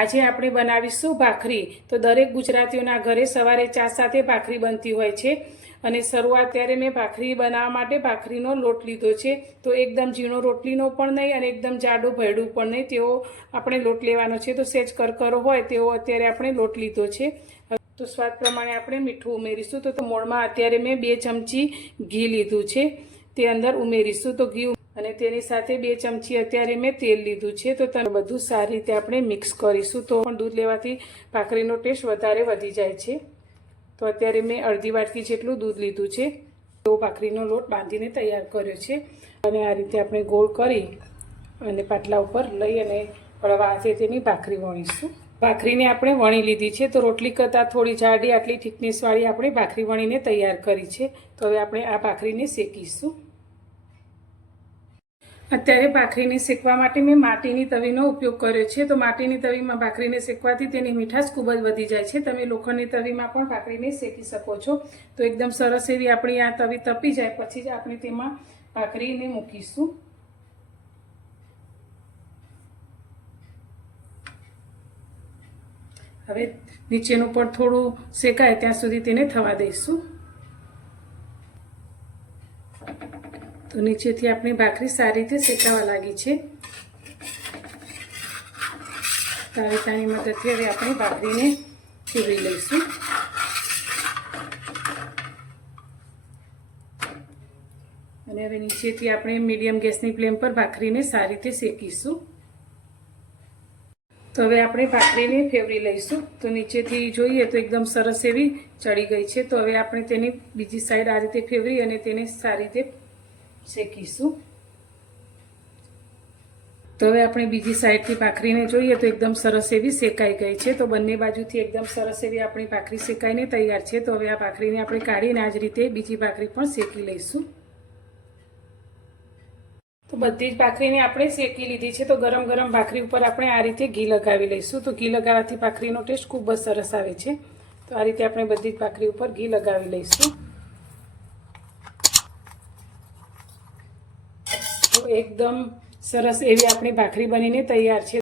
આજે આપણે બનાવીશું ભાખરી। તો દરેક ગુજરાતીઓના ઘરે સવારે ચા સાથે ભાખરી બનતી હોય છે અને શરૂઆત ત્યારે મેં ભાખરી બનાવવા માટે ભાખરીનો લોટ લીધો છે। તો એકદમ ઝીણો રોટલીનો પણ નહીં અને એકદમ જાડું ભરડું પણ નહીં, તેવો આપણે લોટ લેવાનો છે। તો સહેજ કરકરો હોય તેવો અત્યારે આપણે લોટ લીધો છે। તો સ્વાદ પ્રમાણે આપણે મીઠું ઉમેરીશું। તો મોળમાં અત્યારે મેં 2 ચમચી ઘી લીધું છે, તે અંદર ઉમેરીશું। તો ઘી અને તેની સાથે 2 ચમચી અત્યારે મેં તેલ લીધું છે। તો તમે બધું સારી રીતે આપણે મિક્સ કરીશું। તો પણ દૂધ લેવાથી ભાખરીનો ટેસ્ટ વધારે વધી જાય છે। તો અત્યારે મેં અડધી વાટકી જેટલું દૂધ લીધું છે। તો ભાખરીનો લોટ બાંધીને તૈયાર કર્યો છે અને આ રીતે આપણે ગોળ કરી અને પાટલા ઉપર લઈ અને હળવા હાથે તેની ભાખરી વણીશું। ભાખરીને આપણે વણી લીધી છે। તો રોટલી કરતાં થોડી જાડી આટલી થિકનેસવાળી આપણે ભાખરી વણીને તૈયાર કરી છે। તો હવે આપણે આ ભાખરીને શેકીશું। અત્યારે ભાખરીને શેકવા માટે મેં માટીની તવીનો ઉપયોગ કર્યો છે। તો માટીની તવીમાં ભાખરીને શેકવાથી તેની મીઠાશ ખૂબ જ વધી જાય છે। તમે લોખંડની તવીમાં પણ ભાખરીને શેકી શકો છો। તો એકદમ સરસ એવી આપણી આ તવી તપી જાય પછી જ આપણે તેમાં ભાખરીને મૂકીશું। હવે નીચેનું પણ થોડું શેકાય ત્યાં સુધી તેને થવા દઈશું। તો નીચેથી આપણી ભાખરી સારી રીતે શેકાવા લાગી છે। તાવેતાની મદદથી હવે આપણે ભાખરીને ફેરવી લઈશું અને હવે નીચેથી આપણે મીડિયમ ગેસની ફ્લેમ પર ભાખરીને સારી રીતે શેકીશું। તો હવે આપણે ભાખરીને ફેરવી લઈશું। તો નીચેથી જોઈએ તો એકદમ સરસ એવી ચડી ગઈ છે। તો હવે આપણે તેની બીજી સાઈડ આ રીતે ફેરવી અને તેને સારી રીતે શેકીશું। તો હવે આપણે બીજી સાઈડથી ભાખરીને જોઈએ તો એકદમ સરસ એવી શેકાઈ ગઈ છે। તો બંને બાજુથી એકદમ સરસ એવી આપણી ભાખરી શેકાઈને તૈયાર છે। તો હવે આ ભાખરીને આપણે કાઢીને આ જ રીતે બીજી ભાખરી પણ શેકી લઈશું। તો બધી જ ભાખરીને આપણે શેકી લીધી છે। તો ગરમ ગરમ ભાખરી ઉપર આપણે આ રીતે ઘી લગાવી લઈશું। તો ઘી લગાવવાથી ભાખરીનો ટેસ્ટ ખૂબ જ સરસ આવે છે। તો આ રીતે આપણે બધી જ ભાખરી ઉપર ઘી લગાવી લઈશું। તો એકદમ સરસ એવી આપણી ભાખરી બનીને તૈયાર છે।